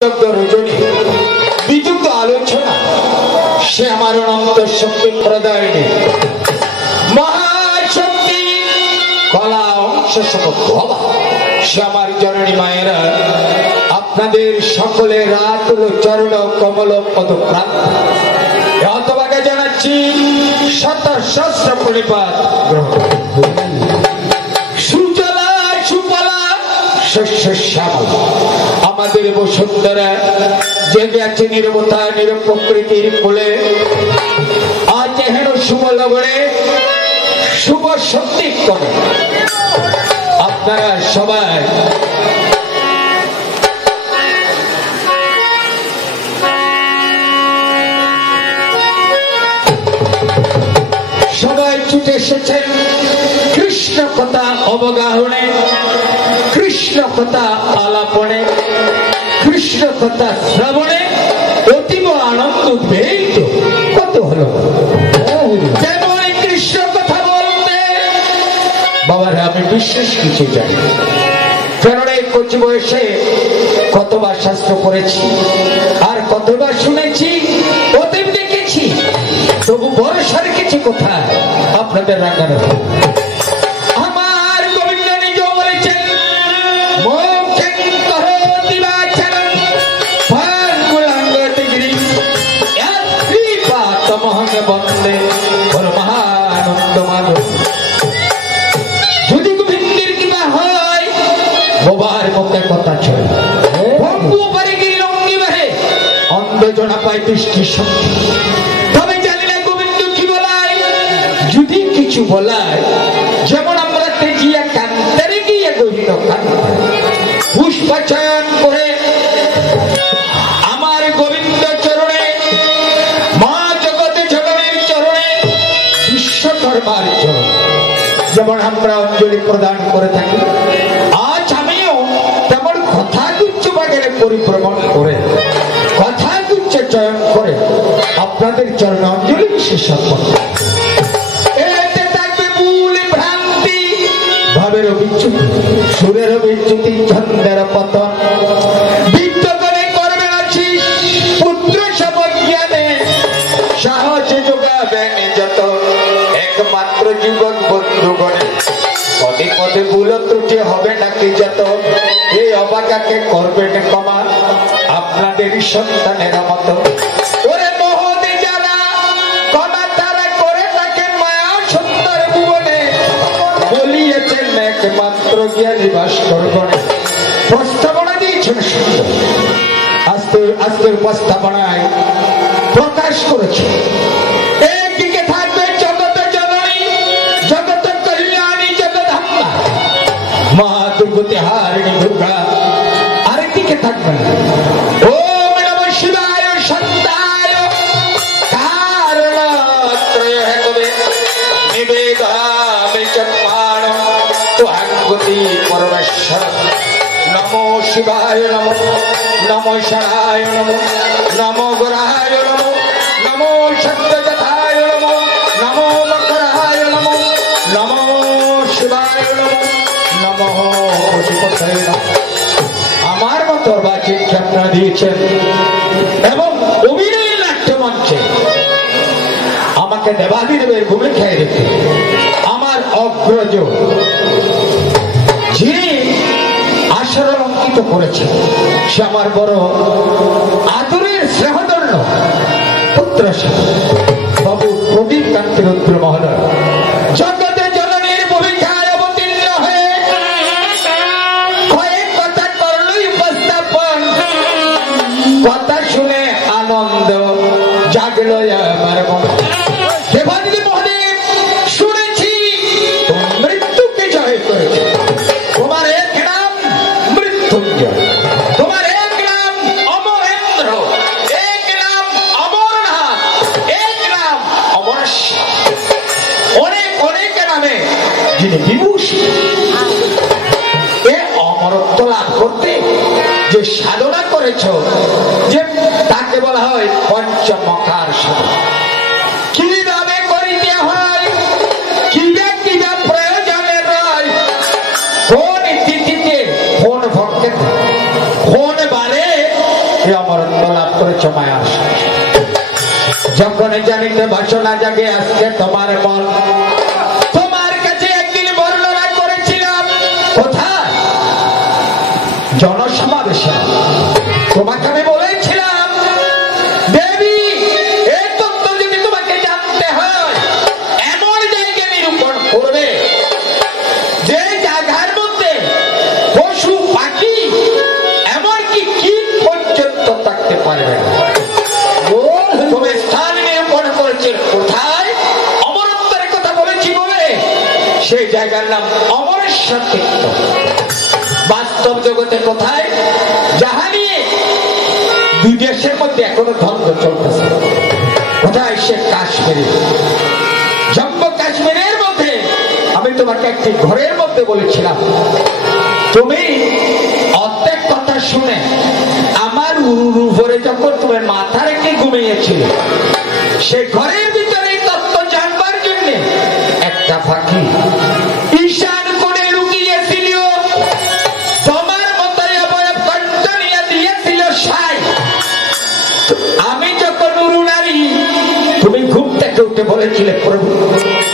রজনী বিযুক্ত আলোচনা সে আমার অনন্ত শক্তি প্রদায়িনী মহাশক্তি কলা অংশ সমবাবা সে আমার জননী মায়েরা আপনাদের সকলের রাতুল চরণ কমল পদ প্রাপ্ত অতবাকে জানাচ্ছি শত সহস্র প্রণিপাত গ্রহণ সুজলা সুফলা শস্য শ্যামল আমাদের বসুন্ধরা জেগে আছে নিরবতা নিরপ্রকৃতির কোলে আজ হেন শুভ লগনে শুভ শক্তি করে আপনারা সবাই ছুটে এসেছেন কৃষ্ণ কথা অবগাহনে কৃষ্ণ কথা আলাপনে কৃষ্ণ কথা শ্রবণে অতীব আনন্দ উদ্বেলিত কত হলো যেমন কৃষ্ণ কথা বলতে বাবারা আমি বিশেষ কিছু জানি কারণ এই কচি বয়সে কতবার শাস্ত্র পড়েছি আর কতবার শুনেছি অতীব দেখেছি তবু ভরসার কিছু কথা আপনাদের রাখানো আমার গোবিন্দ নিজ বলেছেন যদি গোবিন্দের কিবা হয় বোবার মুখে কথা চলে অন্ধ জনা পায় দৃষ্টি শক্তি তবে জানি না গোবিন্দ কি বলায় যদি কিছু বলায় যেমন আমরা তেজিয়া কান্তারে গিয়ে গোবিন্দ কান্তারে পুষ্পাচয়ন করে আমার গোবিন্দ চরণে মা জগতে জগনের চরণে বিশ্বকর্মার চরণে যেমন আমরা অঞ্জলি প্রদান করে থাকি আজ আমিও তেমন কথা গুচ্ছ বাগের পরিভ্রমণ করে কথা গুচ্ছ চয়ন করে আপনাদের চরণে অঞ্জলি বিশেষ এতে থাকবে মূল ভ্রান্তি ভাবের বিচ্যুতি সুরের বিচ্যুতি ছন্দের পতন বিদ্য করে করবে আছিস পুত্র সমজ্ঞানে সাহসে যোগাবে যত একমাত্র জীবন বন্ধুগণে পদে পদে ভুল ত্রুটি হবে নাকি যত এই অবাকাকে করবেন ক্ষমা আপনাদের সন্তানের মতো ওরে মহদে যারা কণা তারা করে তাকে মায়া সুন্দর ভুবনে বলিয়েছেন একমাত্র জ্ঞানী ভাস্কর গণে প্রস্তাবনা দিয়েছেন সুন্দর আজকের প্রস্তাবনায় প্রকাশ করেছে একদিকে থাকবে জগত জননী জগত কল্যাণী জগদম্বা মা দুর্গতি হারিণী দুর্গা আরেকদিকে থাকবে ওম নমঃ শিবায় শান্তায় কারণত্রয় হেতবে নিবেদামি চত্বার ত্বঙ্গতি পরমেশ্বর নমো শিবায় নমো নমো শরায় নমো নমো গুরায় নমো নমো শব্দকথায় নমো নমো মকরায় নমো নমো শিবায় নমো নমো পশুপতয়ে নমো আমার মতো বাচিক আপনারা দিয়েছেন এবং অভিনয় নাট্য মঞ্চে আমাকে দেবাদিদেবের ভূমিকায় রেখে আমার অগ্রজ যিনি আসর অঙ্কিত করেছে সে আমার বড় আদরের স্নেহধন্য পুত্র বাবু প্রদীপ কান্তি রুদ্র মহোদয় জগতে জননীর ভূমিকায় অবতীর্ণ হয়ে কয়েক কথা করলই উপস্থাপন কথা শুনে আনন্দ জাগলো আমার মন দেবাদিদেব মহাদেব শুনেছি মৃত্যুকে জয় করেছে তোমার এক নাম মৃত্যুঞ্জয় তোমার এক নাম অমরেন্দ্র এক নাম অমরনাথ এক নাম অমরেশ্বর অনেক অনেক নামে যিনি বিভূষণ এ অমরত্ব লাভ করতে যে সাধনা করেছ যে তাকে বলা হয় পঞ্চমকার সাধনা কিভাবে করিতে হয় কিবা কিবা প্রয়োজনের রয় কোন তিথিতে কোন ভক্তের কোন বারে অমরত্ব লাভ করেছ মায়ার যখন জানিতে বাসনা জাগে আজকে তোমার মন তোমার কাছে একদিন বর্ণনা করেছিলাম কোথায় জনসমাবেশে তোমাকে আমি বলেছিলাম দেবী এই তত্ত্ব যদি তোমাকে জানতে হয় এমন জায়গায় নিরূপণ করবে যে জায়গার মধ্যে পশু পাখি এমনকি কীট পর্যন্ত থাকতে পারবে না তুমি স্থান নিরূপণ করেছে কোথায় অমরত্বের কথা বলেছি বলে সেই জায়গার নাম অমরেশ্বর তীর্থ বাস্তব জগতে কোথায় যাহা নিয়ে দুই দেশের মধ্যে এখনো দ্বন্দ্ব চলতেছে কোথায় সে কাশ্মীরে জম্মু কাশ্মীরের মধ্যে আমি তোমাকে একটি ঘরের মধ্যে বলেছিলাম তুমি অর্ধেক কথা শুনে আমার উরুর উপরে যখন তুমি মাথা রেখে ঘুমিয়েছিলে সে ঘরের ভিতরে তত্ত্ব জানবার জন্য একটা পাখি ঈশান করে লুকিয়েছিল তোমার মতোই অবয়ব কণ্ঠ নিয়ে দিয়েছিল সাই আমি যখন উরু নারী তুমি ঘুম থেকে উঠে বলেছিলে প্রভু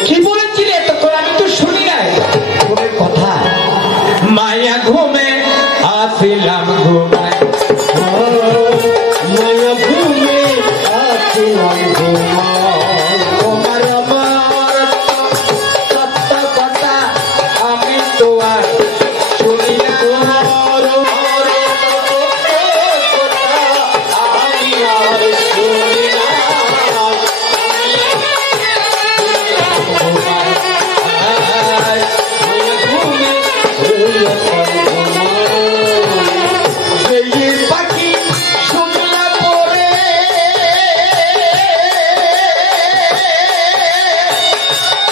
কি বলেছিলে তখন আমি তো শুনি নাই তোমার কথা মায়া ঘুমে আসিলাম ঘুমায় মায়া ঘুমে আসিলাম ঘুমায় তোমার আমার সত্য কথা আমি তো আর শুনি না আমি আর শুনি না পাখি শুনলা পরে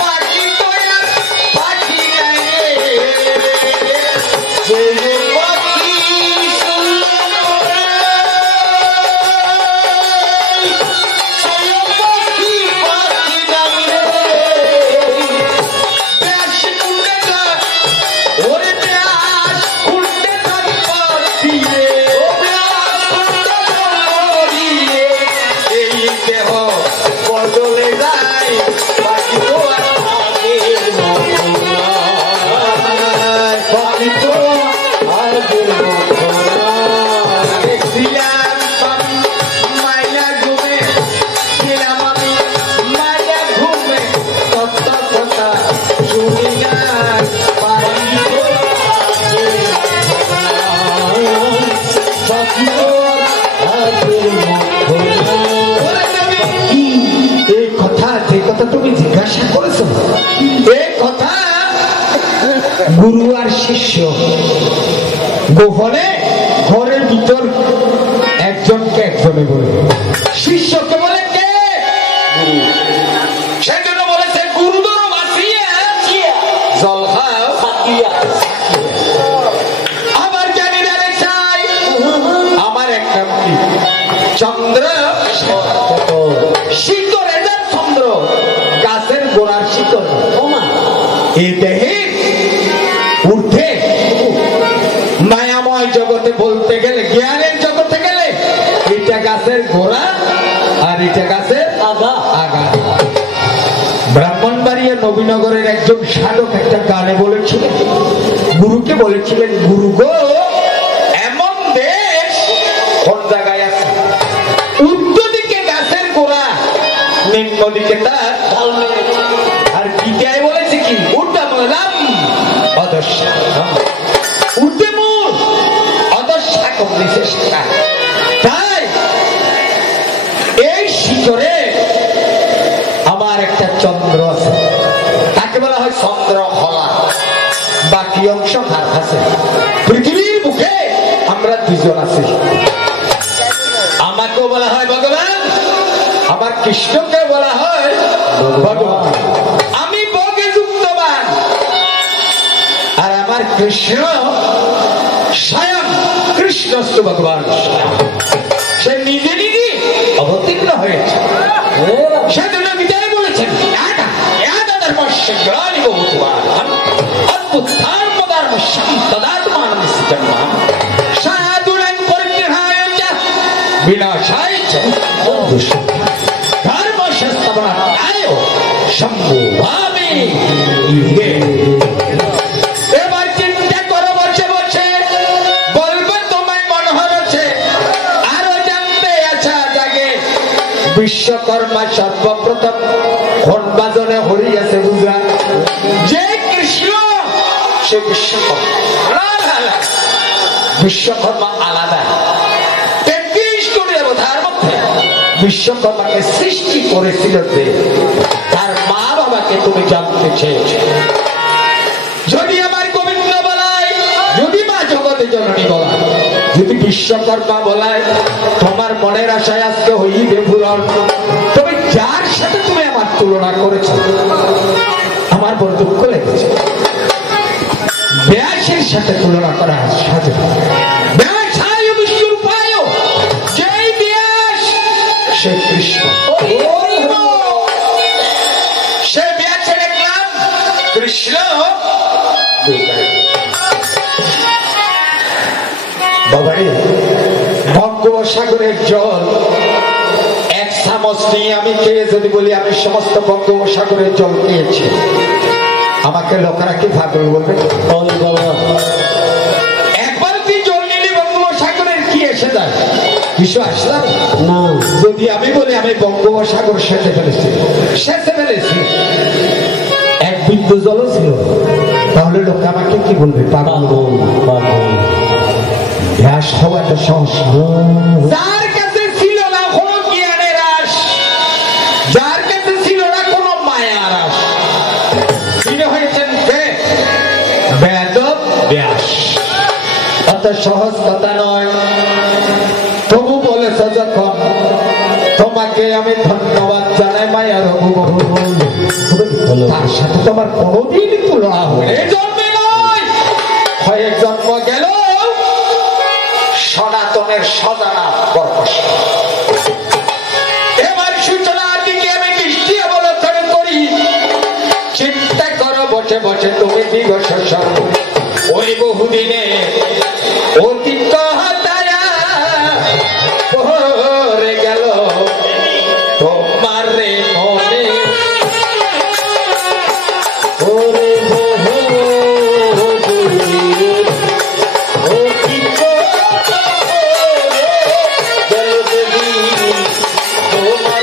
পাখি তো আর পাখি নাই পাখি শুনলা পাখি পাখি নাই ব্যাস কুড়ে ওরে ব্যাস কুড়ে দিয়ে এই দেহ বদলে যায় পাখি তো আগের মতো পাখি তো আগের মতো দেখছিলাম মায়া ঘুমে ছিলাম আমি মায়া ঘুমে কত কথা শুনি না পাখি তো এই কথা যে কথা তুমি জিজ্ঞাসা করেছো এই কথা গুরু আর শিষ্য গোপনে ঘরের ভিতর একজনকে একজনে বলে শিষ্যকে বলে কে সেজন্য বলেছে গুরুদর বাঁচিয়ে জল খাও আমার জানিনা রে চাই আমার একটা চন্দ্র শিকড় এদের চন্দ্র গাছের গোড়ার শিকড় এই দেহে ঊর্ধ্বে মায়াময় জগতে বলতে গেলে জ্ঞানের জগতে গেলে এটা গাছের গোড়া আর এটা গাছের আগা ব্রাহ্মণবাড়িয়া নবীনগরের একজন সাধক একটা গানে বলেছিলেন গুরুকে বলেছিলেন গুরু গো এমন দেশ কোন জায়গায় আছে উত্তর দিকে গাছের গোড়া নিম্ন দিকে তার আর গীতায় বলেছে কি উর্ধ্বমূলম অধঃশাখম ঊর্ধ্বে মূল অধঃশাখম নিচেষ্টা তাই এই শিখরে আমার একটা চন্দ্র আছে তাকে বলা হয় চন্দ্রকলা বাকি অংশ হাত আছে পৃথিবীর মুখে আমরা দুজন আছি আমাকেও বলা হয় ভগবান আমার কৃষ্ণকে বলা হয় ভগবান আমি বগে যুক্তবান আর আমার কৃষ্ণ স্বয়ং কৃষ্ণস্তু ভগবান সে নিজে নিজে অবতীর্ণ হয়েছে সেজন্য বিদায় বলেছেন विनाशाय च धर्म संस्थापनाय संभवामि युगे। এবার চিন্তা করো বসে বসে, বলবে তোমায় মনে হচ্ছে আরো জানতে আচ্ছা জাগে। বিশ্বকর্মা সর্বপ্রথম ঘন বাজনে হরিয়াছে বুঝা, যে কৃষ্ণ সে বিশ্বকর্মা। বিশ্বকর্মা আলাদা, 33 কোটি দেবতার মধ্যে বিশ্বকর্মাকে সৃষ্টি করেছিল যে তার মা বাবাকে তুমি জানতে চেয়েছো। যদি আমার গোবিন্দ বলায়, যদি মা জগতে জননী বলায়, যদি বিশ্বকর্মা বলায়, তোমার মনের আশায় আজকে হইবে পূরণ। তবে যার সাথে তুমি আমার তুলনা করেছ আমার বড় দুঃখ লেগেছে। ব্যাসের সাথে তুলনা করা সাজে ব্যাসায় বিষ্ণুর উপায়, যেই ব্যাস সে কৃষ্ণ। সে ব্যাসের নাম কৃষ্ণ। বাবারে, বঙ্গোপসাগরের জল এক চামচ নিয়ে আমি খেয়ে যদি বলি আমি সমস্ত বঙ্গোপসাগরের জল খেয়েছি, আমাকে লোকেরা কি ভাববে বলবে? একবার তুই জল নিলি বঙ্গোপসাগরের কি এসে যায়? কিছু আসলাম না। যদি আমি বলি আমি বঙ্গোপসাগর সেচে ফেলেছি, এক বিন্দু জল ছিল, তাহলে লোক আমাকে কি বলবে? পাগল। ব্যাস হওয়াটা সমস্যা। যার কাছে ছিল না কোনো জ্ঞানের রাস, যার কাছে ছিল না কোনো মায়ার রাস, তিনি হয়েছেন বেদব ব্যাস। অত সহজ কথা নয়। তবু বলেছ যখন, তোমাকে আমি ধন্যবাদ জানাই মায়ার তার সাথে তোমার কোনদিন তুলনা হবে জন্মে নয়, কয়েক জন্ম গেল সনাতনের সজানা কর্কশ। এবার সূচনার দিকে আমি দৃষ্টি অবলোকন করি। চিন্তা করো বসে বসে তুমি দিবস ওই বহুদিনে অতীত পরে গেল তোমার রে মনে। তোমার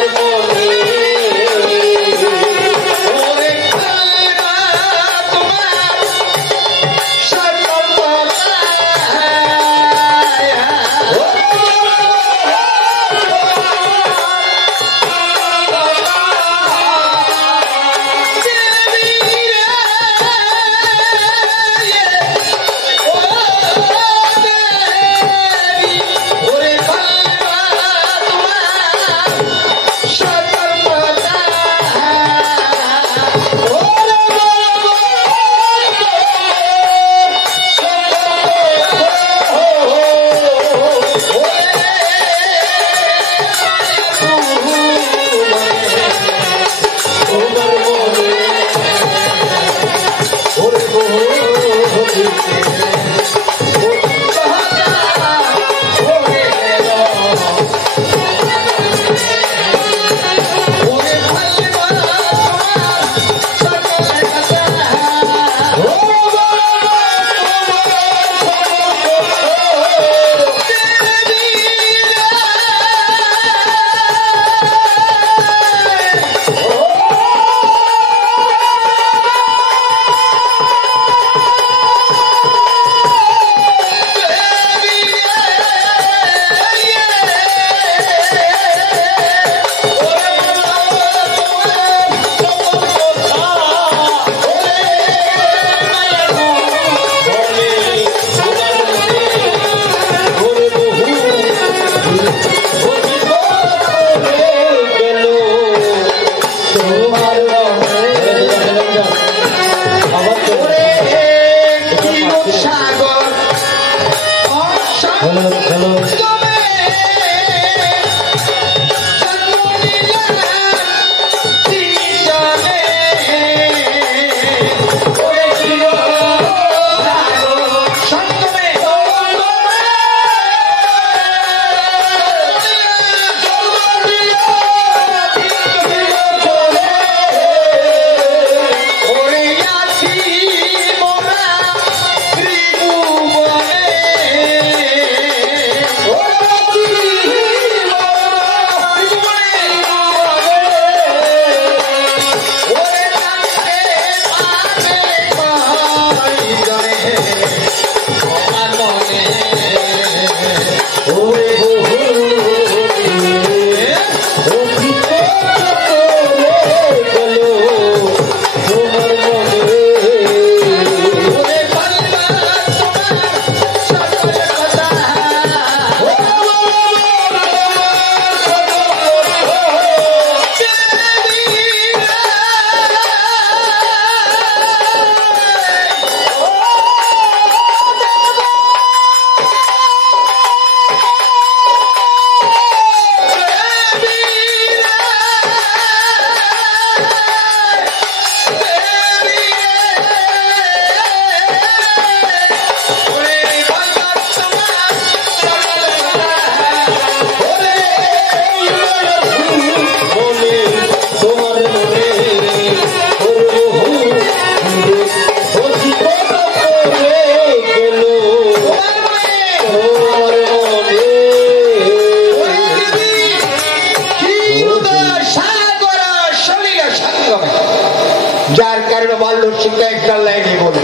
শিক্ষা একটা লাইনে বলে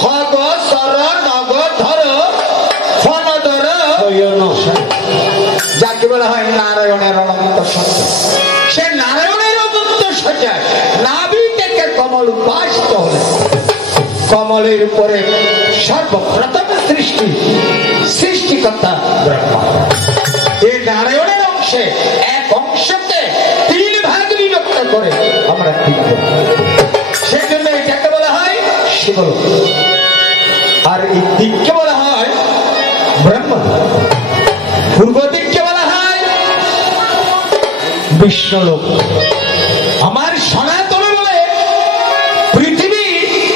খগ সর নগ ধর ফন ধর যাকে বলা হয় নারায়ণের অনন্ত সত্য। সে নারায়ণের অনন্ত সজ্জা নাভি থেকে কমল উপাসিত হলে কমলের উপরে সর্বপ্রথম সৃষ্টিকর্তা ব্রহ্মা। এই নারায়ণের অংশে এক অংশকে 3 ভাগ বিভক্ত করে আমরা সেই জন্য এটাকে বলা হয় শিবলোক, আর এই দিককে বলা হয় ব্রহ্ম, পূর্ব দিককে বলা হয় বিষ্ণুলোক। আমার সনাতন বলে পৃথিবী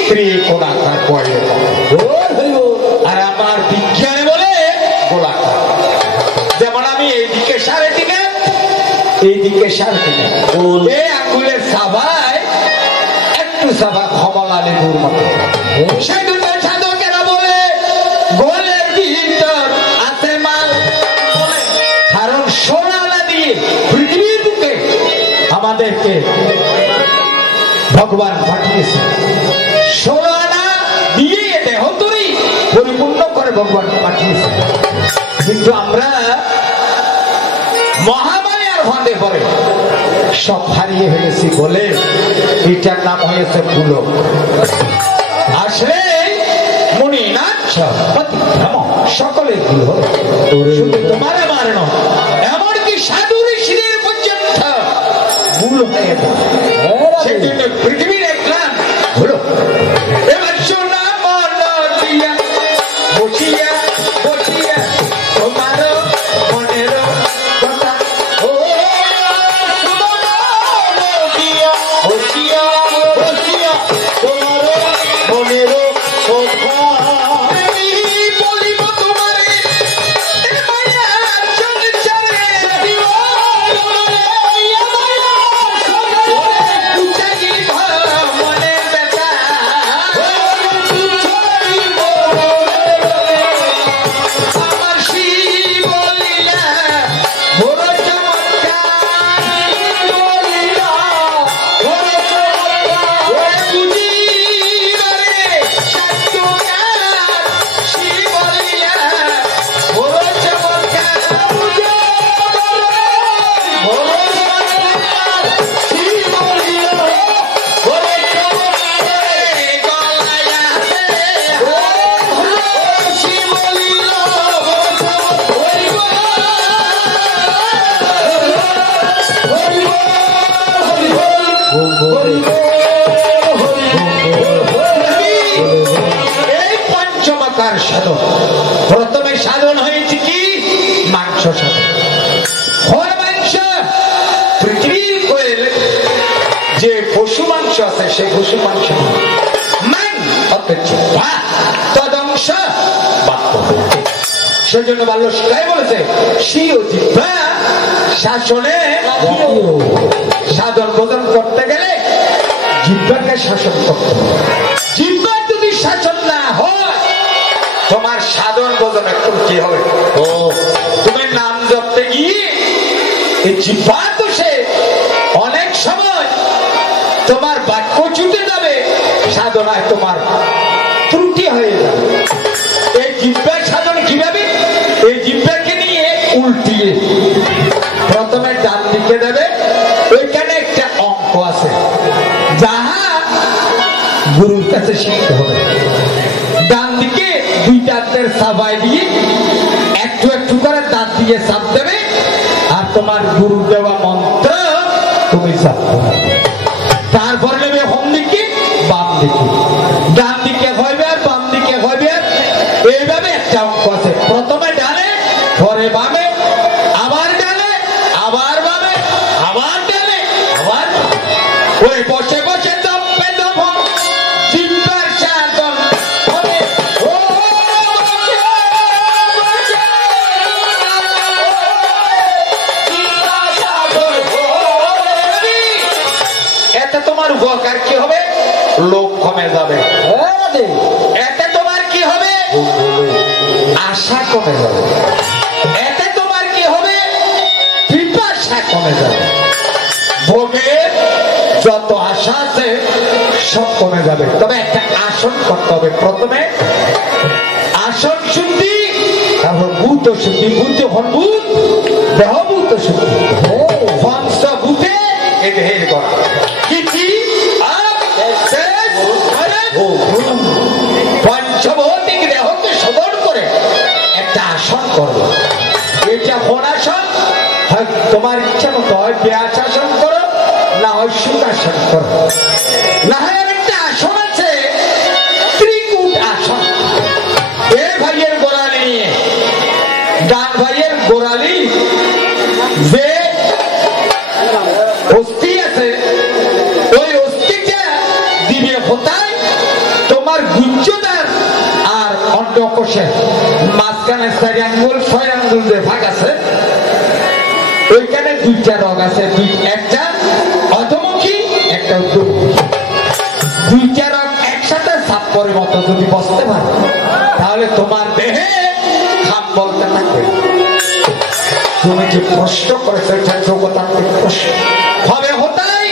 ত্রিকোণাকার পড়ে, আর আমার বিজ্ঞানে বলে গোলাকার। যেমন আমি এইদিকে 3.5, এইদিকে 3.5, এই আঙ্গুলের সাভায় একটু সাভা কমলা লেবুর মতো। সেই জন্য সাধকেরা বলে গোলের ভিতর আছে মাল, কারণ সোনালা দিয়ে পৃথিবীর বুকে আমাদেরকে ভগবান পাঠিয়েছে। সোনালা দিয়ে দেহ তৈরি পরিপূর্ণ করে ভগবান পাঠিয়েছে, কিন্তু আমরা মহামায়ার ফাঁদে পড়ে সব হারিয়ে ফেলেছি বলে এটার নাম হয়েছে পুলক। আসলে মুনি নাচ সকলে শুধু তোমার আমার নয়, এমনকি সাধু ঋষিদের পর্যন্ত ভুল হয়ে যায়। সেই জন্য পৃথিবী দেখলাম হলো এবার সোনা মন দিয়া বসিয়া বসিয়া তোমার মনের কথা বসিয়া বসিয়া তোমার মনের কথা বলিব তোমারে সাধন। প্রথমে সাধন হয়েছে কি মাংস সাধন। মাংস পৃথিবীর কোয়েল যে পশু মাংস আছে সেই পশু মাংস তদংশ সেজন্য বাল্য শিক্ষায় বলেছে স্বীয় জিহ্বা শাসনে সাধন বোধন করতে গেলে জিহ্বাকে শাসন করতে হবে। জিহ্বা যদি শাসন না হয় তোমার সাধন বোধন একটু কি হবে। তুমি নাম জপতে গিয়ে এই জিহ্বা তো সে অনেক সময় তোমার বাক্য ছুটে যাবে, সাধনায় তোমার ত্রুটি হয়ে যাবে। এই জিহ্বার সাধন কিভাবে? এই জিহ্বাকে নিয়ে উল্টিয়ে প্রথমে ডান দিকে দেবে, ওইখানে একটা অঙ্ক আছে যাহা গুরুর কাছে শিখতে হবে। ডান দিকে 2 দাঁতের সাবাই দিয়ে একটু একটু করে দাঁত দিয়ে চাপ দেবে, আর তোমার গুরু দেওয়া মন্ত্র তুমি চাপ দেবে। তারপর নেবে হোম দিকে বাম দিকে, ডান দিকে হইবে আর বাম দিকে হইবে। এইভাবে একটা অঙ্ক আছে, প্রথমে ডানে পরে বামে, আবার ডানে আবার বামে, আবার ডানে আবার। ওই বসে বসে দমে দম জিহ্বার সাধন হবে। এতে তোমার উপকার কি হবে? লোভ কমে যাবে। এতে তোমার কি হবে? আশা কমে যাবে। এতে তোমার কি হবে? পিপাসা কমে যাবে। ভোগের যত আশা আছে সব কমে যাবে। তবে একটা আসন করতে হবে। প্রথমে আসন শুদ্ধি, তারপর ভূত শুদ্ধি। ভূত হন ভূত, দেহ ভূত শুদ্ধি। পঞ্চভূতে এ দেহের গড়া। কি কি? পঞ্চভৌতিক দেহকে সবল করে একটা আসন করবো। এটা কোন আসন? হয় তোমার ইচ্ছা মতো, হয় ব্যাস আসন করো, না হয় সুখাসন করো, না হয় একটা আসন আছে ত্রিকূট আসন। এ ভাইয়ের গোড়ালি নিয়ে, ডান ভাইয়ের গোড়ালি যে অস্থি আছে, ওই অস্থিটা দিবে হোতায় তোমার গুঞ্জদার আর অন্ডকোষে মাঝখানে 4 আঙ্গুল 6 আঙ্গুল যে ভাগ আছে, ওইখানে 2টা রগ আছে। একটা অধমুখী, একটা ঊর্ধ্বমুখী। 2টা রগ একসাথে সাপের মতো যদি বসতে পারে, তাহলে তোমার দেহে খাম বলতে থাকবে। তুমি যে প্রশ্ন করেছো এটা যোগতান্ত্রিক প্রশ্ন হবে। হতাই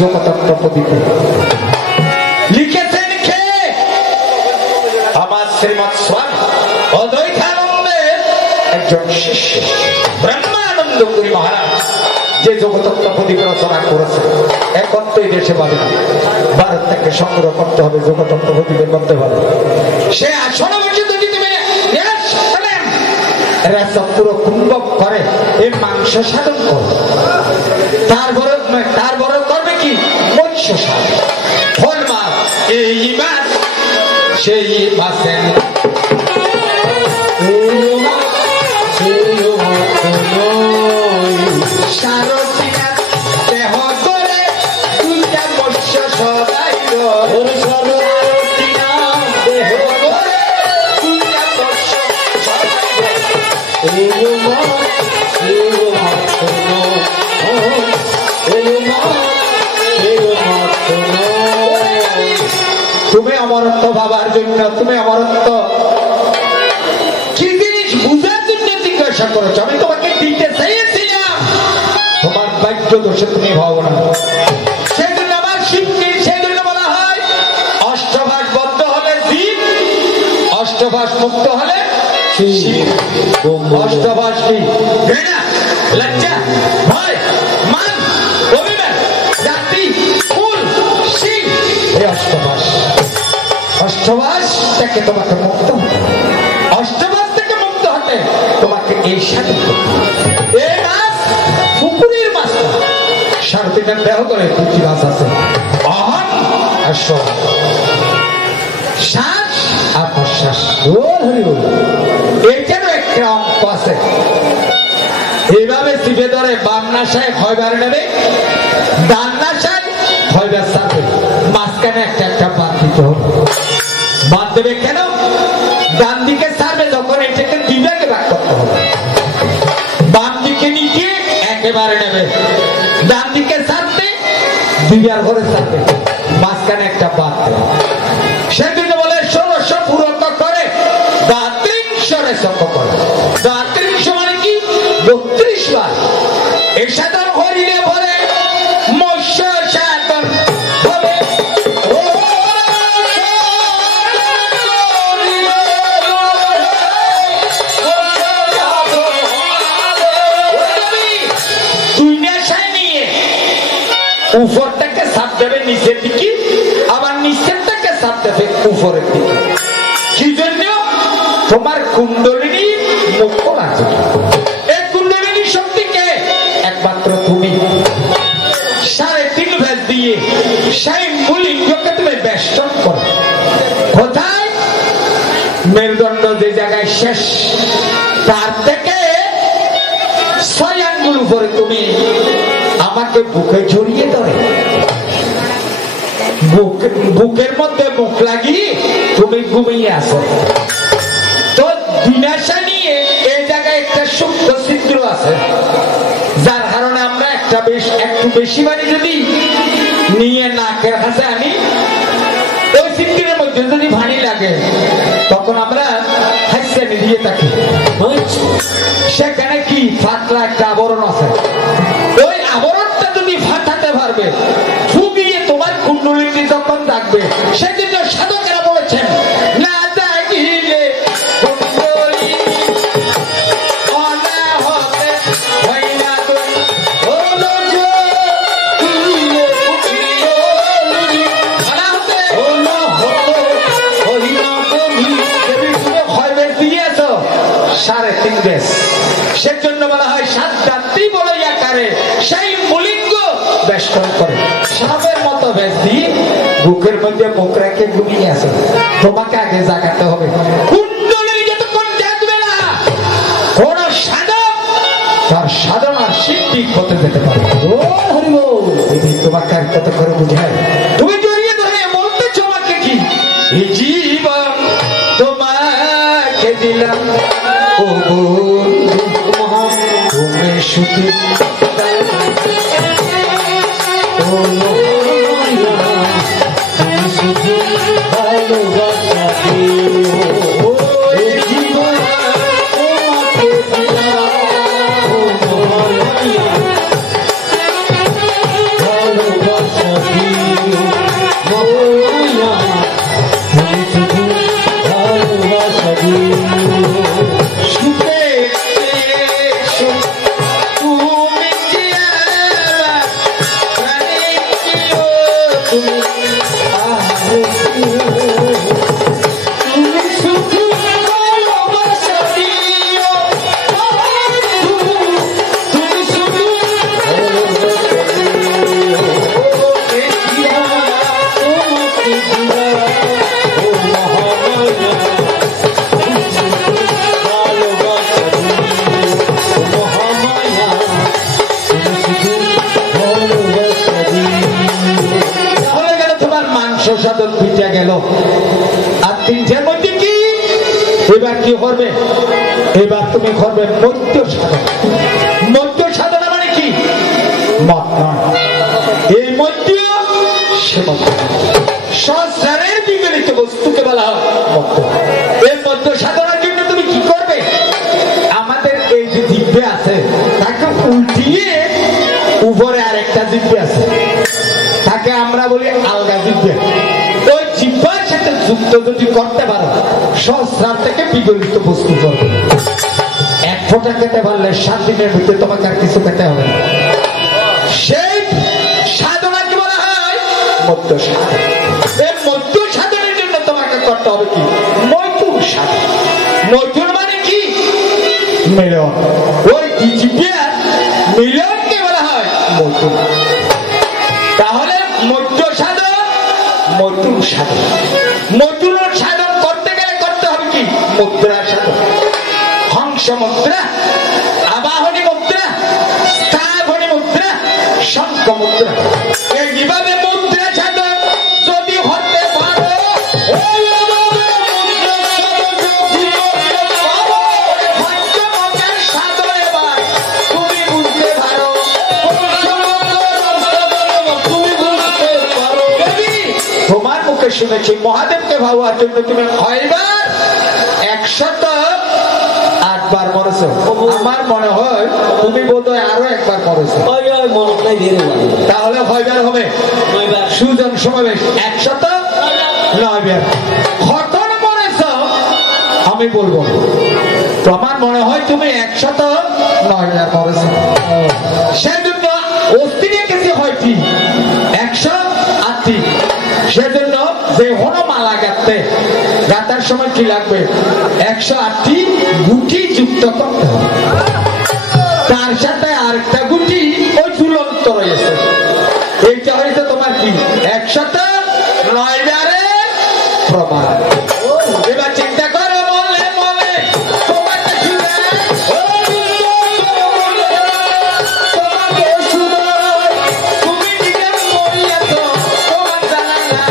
যোগতন্ত্র প্রদীপে লিখেছেন কে? আমার শ্রীমৎ স্বামী অদ্বৈতানন্দের একজন শিষ্য ব্রহ্মানন্দ পুরী মহারাজ, যে যোগতন্ত্র প্রদীপ রচনা করেছে। এখন তো এই দেশে পাবে না, ভারত থেকে সংগ্রহ করতে হবে যোগতন্ত্র প্রদীপের মধ্যে পাবে। সে আসন বসে যদি তুমি এরা সব পুরো কুম্ভক করে এই মাংস সাধন করে, তারপরে করবে কি মৎস্য সাধন। ফল মাছ এই মাছ সেই মাছের দেহ করে 2টা মৎস্য সদাই তুমি অমরত্ব ভাবার জন্য, তুমি অমরত্ব কি জিনিস বুঝার জন্য জিজ্ঞাসা করেছো। আমি তোমাকে দিতে চাইছিলাম, তোমার বাক্য দোষে তুমি ভাবো না। সেই জন্য আমার শিবকে সেই জন্য বলা হয় অষ্টভাষ বদ্ধ হলে জীব, অষ্টভাষ মুক্ত হলে শিব। অষ্টভাষ কি? ঘৃণা, লজ্জা, ভয়, মান, অভিমান, জাতি, কুল, শিব, এই অষ্টভাষ। অষ্টভাষ থেকে তোমাকে মুক্ত হতে, অষ্টভাষ থেকে মুক্ত হতে তোমাকে এই সাধন করতে। এই মাছ পুকুরের মাছ, 3.5 দেহ করে 2টি মাছ আছে। অহন আর সব, শ্বাস আর প্রশ্বাস। এইটারও একটা অঙ্ক আছে। এইভাবে চিপে ধরে বাম নাসায় ক্ষয়বার নেবে, ডান নাসায় ক্ষয়বার সাথে, মাঝখানে একটা একটা বাদ দিতে হবে। বাদ দেবে কেন? ডান দিকে ছাড়বে যখন এটাকে 2 ভাগে ভাগ করতে হবে। বাম দিকে নিচে একেবারে নেবে, ডান দিকে ছাড়তে 2 বার করে ছাড়বে, মাঝখানে একটা বাদ দেবে। সেজন্য বলে 1600 পূরক করে দাত্রিংশরে সঙ্গ করে। দাত্রিংশ মানে কি? 32 বার। এই সাধন হরিলে ভরে মৎস্য সাধন হবে। উপরটাকে চাপ দেবে নিচের দিকে, আবার নিচেরটাকে চাপ দেবে উপরের দিকে। কি জন্য? তোমার কুণ্ডলিনী মুক্ত আছে। এই কুণ্ডলিনী শক্তিকে একমাত্র তুমি 3.5 ভাঁজ দিয়ে সেই মূলিঙ্গকে তুমি বেষ্টন করো। কোথায়? মেরুদণ্ড যে জায়গায় শেষ, তার থেকে 6 আঙ্গুল উপরে তুমি আমাকে বুকে জড়িয়ে ধরে, বুকের মধ্যে মুখ লাগিয়ে তুমি ঘুমিয়ে আসো। তো বিনাশা নিয়ে এই জায়গায় একটা সূক্ষ্ম ছিদ্র আছে, যার কারণে আমরা একটু বেশি মানে যদি নিয়ে নাকের কাছে আনি, ওই ছিদ্রের মধ্যে যদি পানি লাগে তখন আমরা হাসিয়ে দিয়ে থাকি। সেখানে কি পাতলা একটা আবরণ আছে, ওই আবরণটা যদি ফাটাতে পারবে, ফুবিয়ে তোমার কুণ্ডলিনী যখন স্ত্রী বলে আকারে সেই পুলিঙ্গ বেষ্টন করে সাপের মতো বেশ দিয়ে বুকের মধ্যে মুখ রেখে ঘুমিয়ে আছে। তোমাকে আগে জাগাতে হবে। কুণ্ডলী যতক্ষণ জাগবে না কোন সাধক তার সাধনার সিদ্ধি হতে যেতে পারে। তোমাকে আর কত করে বুঝায়? তুমি জড়িয়ে ধরে বলতেছ আমাকে কি এই জীবন তোমাকে দিলাম ও তুমি শুধু সাধন পিঠা গেল। আর তিনটার মধ্যে কি এবার কি করবে? এবার তুমি করবে মধ্য সাধন। মধ্য সাধনা মানে কি? মত নয়, এই মধ্য সে মধ্য সংসারের বিগলিত বস্তুকে বলা হয় মধ্য। এই মধ্য সাধনার জন্য তুমি কি করবে? আমাদের এই যে জিভে আছে তাকে উল্টিয়ে উপরে আরেকটা জিভে আছে, তাকে আমরা বলি আলগা জিভে। ওই জিহ্বার সাথে যুক্ত যদি করতে পারো সংসার থেকে বিগলিত বস্তু করবে। এক ফোঁটা খেতে পারলে 7 দিনের ভিতরে তোমাকে আর কিছু খেতে হবে না। সেই সাধনা কি বলা হয়? মধ্য সাধন। এই মধ্য সাধনের জন্য তোমাকে করতে হবে কি? মৈথুন সাধন। মৈথুন মানে কি? মিলন। ওই জিহ্বার মিলনকে বলা হয় মৈথুন। তাহলে মধ্য সাধন, মৈথুন সাধন। মৈথুন সাধন করতে গেলে করতে হবে কি? মুদ্রা সাধন। হংস মুদ্রা, আবাহনী মুদ্রা, স্থাবনী মুদ্রা, শঙ্খ মুদ্রা। এইভাবে মুদ্রা সাধন যদি হতে পারো, সাধন এবার তুমি বুঝতে পারো। তোমার মুখে শুনেছি মহাদেবকে ভাবার জন্য তুমি 108 বার মরেছো। আমার মনে হয় তুমি বোধহয় আরো একবার মরেছো। তাহলে 9 বার হবে সুজন সমাবেশ। 109 বার কখন মরেছ আমি বলবো। তোমার মনে হয় তুমি 109 বার মরেছো। সেজন্য অস্থি রেখেছি হয়টি 108টি। সেজন্য যে হনো মালা গাঁথতে গাঁথার সময় কি লাগবে? 108টি গুটি যুক্ত করতে হবে। তার সাথে আরেকটা গুটি ওই ঝুলন্ত রয়েছে। এইটা হয়েছে তোমার কি? 109 বারের প্রমাণ। এবার চিন্তা করো মনে মনে তোমাকে শুনে তুমি নিজে মরিয়াছ তোমার জানা না।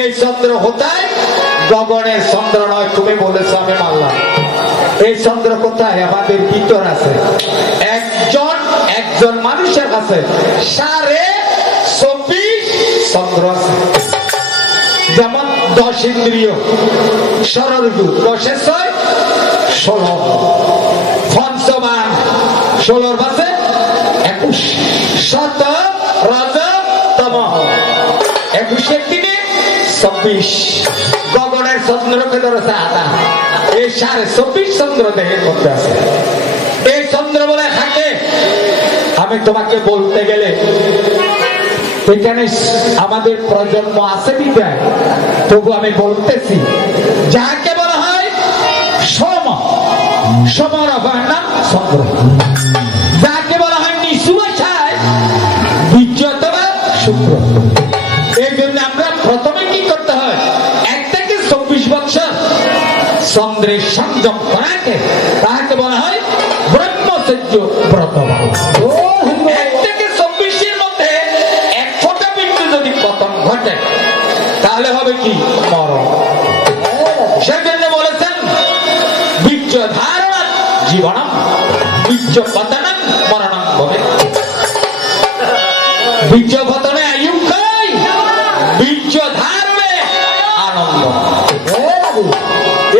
এই চন্দ্র কোথায়? গগনের চন্দ্র নয়, তুমি বলেছো আমি মানলাম। এই চন্দ্র কোথায়? আমাদের ভিতর আছে। একজন মানুষের কাছে 24.5 চন্দ্র আছে। যেমন 10 ইন্দ্রিয়, ষড়ঋতু, 10 6 16, পঞ্চমান 16 পাশে 21, শত রজ তম 21 দিনে 26, গগনের চন্দ্রকে ধরেছে আদা, এই 24.5 চন্দ্র দেহের মধ্যে আছে। এই চন্দ্র বলে থাকে। আমি তোমাকে বলতে গেলে এখানে আমাদের প্রজন্ম আছে বিদায়, তবু আমি বলতেছি যাকে বলা হয় সোম, সোমর অপর নাম চন্দ্র, যাকে বলা হয় নিশু ভাষায় বীর্য অথবা শুক্র। এই জন্য আমরা প্রথমে কি করতে হয়, 1 থেকে 24 বছর চন্দ্রের সংযম করাকে তাহাকে বলা হয় ব্রহ্মচর্য ব্রত। 1 থেকে 24-এর মধ্যে 1 ফোঁটা বিন্দু যদি পতন ঘটে তাহলে হবে কি মরণ। সেজন্য বলেছেন বীর্য ধারণ জীবনম, বীর্য পতনম মরণম ভবে। বীর্য পতনে আয়ু ক্ষয়, বীর্য ধারণে আনন্দ।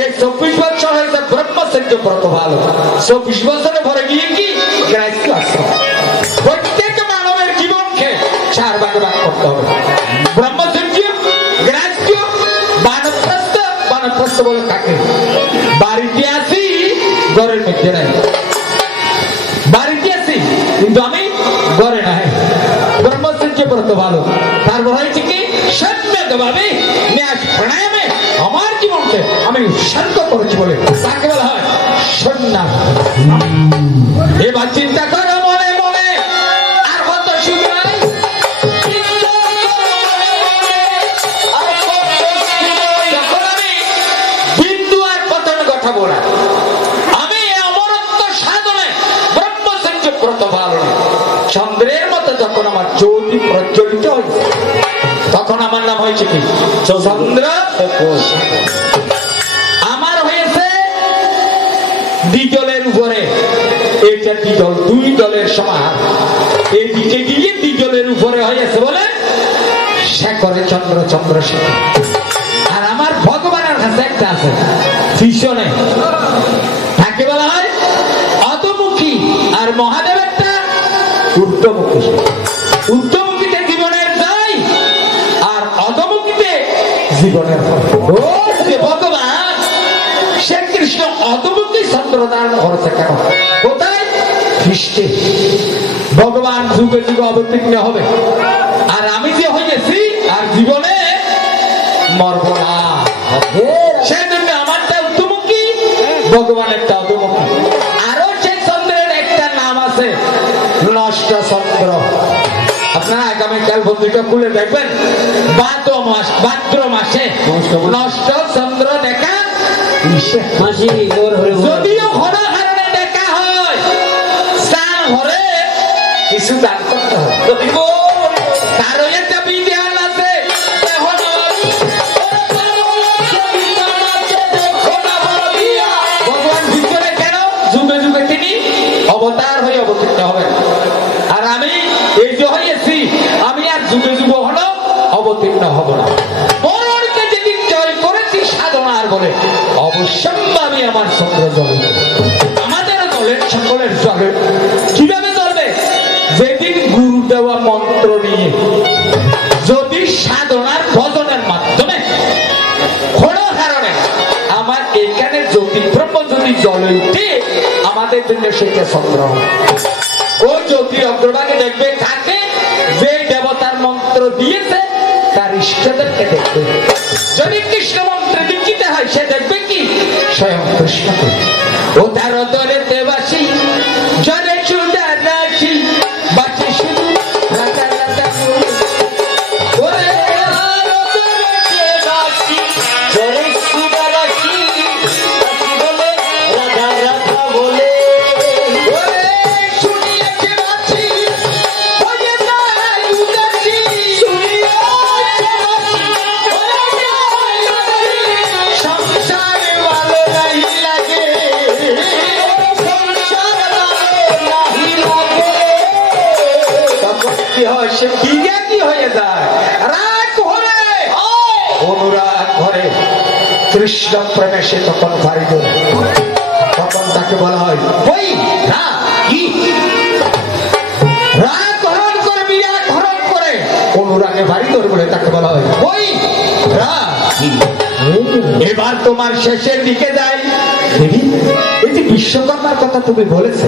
এই 24 বছর হয়েছে ব্রহ্মচর্য ব্রত ভালো। 24 বছরে ভরে গিয়ে কি গ্রাহ্য আশ্রম। প্রত্যেক মানবের জীবনকে 4 ভাগে ভাগ করতে হবে, ব্রহ্মচর্য, গ্রাহ্য, বানপ্রস্থ। বানপ্রস্থ বলে কাকে? বাড়িতে আসি ঘরের মধ্যে নাই, বাড়িতে আসি কিন্তু আমি ঘরে নাই, ব্রহ্মচর্য ব্রত ভালো। তারপর হয়েছে কি সম্যক ভাবে ন্যাস প্রাণায়ামে আমার জীবনকে আমি শান্ত করেছি বলে তাকে বলা হয় সন্ন্যাস। এবার চিন্তা করো মনে মনে, আর কত শুনবে। যখন আমি বিন্দু আর পতন কথা বলা, আমি অমরত্ব সাধনে ব্রহ্মচর্য ব্রত পালন চন্দ্রের মতো যখন আমার জ্যোতি প্রজ্বলিত হয়েছে, তখন আমার নাম হয়েছে কি চন্দ্র। আমার হয়েছে দ্বিজলের উপরে, এইটা দ্বিজল, 2 দলের সমান, এইদিকে গিয়ে দ্বিজলের উপরে হয়েছে বলে শেখরে চন্দ্র, চন্দ্রশেখর। আর আমার ভগবানের কাছে একটা আছে পিছনে, তাকে বলা হয় অধোমুখী, আর মহাদেব একটা ঊর্ধ্বমুখী। ঊর্ধ্বমুখীতে জীবনের জয়, আর অধোমুখীতে জীবনের ভগবান শ্রীকৃষ্ণ অধোমুখী চন্দ্র ধারণ করেছে। কেন? কোথায়? খ্রিস্টে। ভগবান যুগে যুগে অবতীর্ণ হবে, আর আমি যে হয়েছি আর জীবনে মরব না। সেই জন্য আমারটা ঊর্ধ্বমুখী, ভগবান একটা অধোমুখী। আরো সেই চন্দ্রের একটা নাম আছে নষ্ট চন্দ্র। আপনারা আগামীকাল পত্রিকা খুলে দেখবেন, ভাদ্র মাসে নষ্ট চন্দ্র দেখা, যদিও কোনো কারণে দেখা হয়, স্নান হলে কিছু দান করতে হয়। তারও একটা বিধান আছে, ভগবান ভিতরে কেন যুগে যুগে তিনি অবতার হয়ে অবতীর্ণ হবেন। আর আমি এই যে হয়েছি, আমি আর যুগে যুগে হলো অবতীর্ণ হব না। মরণকে যেদিন জয় করেছি সাধনার বলে, অবশ্যম্ভাবী আমার চন্দ্র জ্বলবে। আমাদের দলের সকলের জ্বলে। কিভাবে জ্বলবে? যেদিন গুরু দেওয়া মন্ত্র নিয়ে যদি সাধনার ভজনের মাধ্যমে কোনো কারণে আমার এখানে জ্যোতিব্রহ্ম যদি জ্বলে উঠে, আমাদের জন্য সেটা চন্দ্র। ও জ্যোতির অগ্রভাগে দেখবে কাকে? যে দেবতার মন্ত্র দিয়েছে তার ইষ্টদেরকে দেখবে। যদি কৃষ্ণ মন্ত্রে দীক্ষিত হয়, সে দেখবে কি স্বয়ং কৃষ্ণকে। ও তার দরে দেবাসী জরে চুদার রাশি বাঁচে শুধু রাতা রাতা ওরে জরে চুদার রাশি বলে রাধা রাধা বলে শুনিয়েছে বাঁচি হয়ে যায় উদাসী, শুনিয়েছে বাঁচি হয়ে যায় উদাসী, সংসারে ভালো নাই লাগে কৃষ্ণ প্রেমে সে তখন ভারী ধরে, তখন তাকে বলা হয় ওই রা কি রাগ হরণ করে বিয়া হরণ করে অনুরাগে ভারী ধরে বলে তাকে বলা হয় ওই রা কি। এবার তোমার শেষের দিকে যাই, এটি বিশ্বকর্মার কথা তুমি বলেছো।